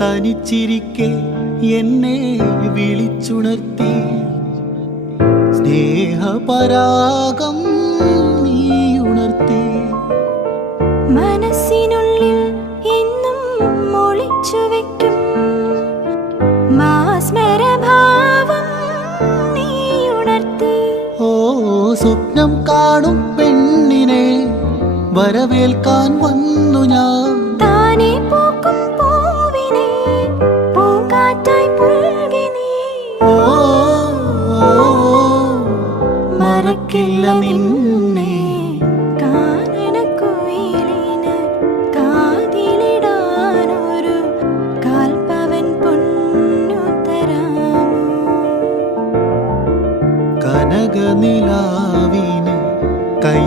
തനിച്ചിരിക്കെ എന്നെ വിളിച്ചുണർത്തി സ്നേഹപരാഗം നീ ഉണർത്തി. മനസ്സിനുള്ളിൽ എന്നും ഒളിച്ചു വെക്കും മാസ്മരഭാവം നീ ഉണർത്തി. ഓ സ്വപ്നം കാണും പെണ്ണിനെ വരവേൽക്കാൻ വന്നു ഞാൻ. താനെ പൂക്കും പൂവിനെ പൂങ്കാറ്റായി പുൽകി നീ. ഓ മറക്കില്ല നിന്നെ കാനനക്കുയിലിന് കാതിലിടാനൊരു കാൽപ്പവൻ പൊന്നു തരാമോ. കനകനിലാവിന് കൈ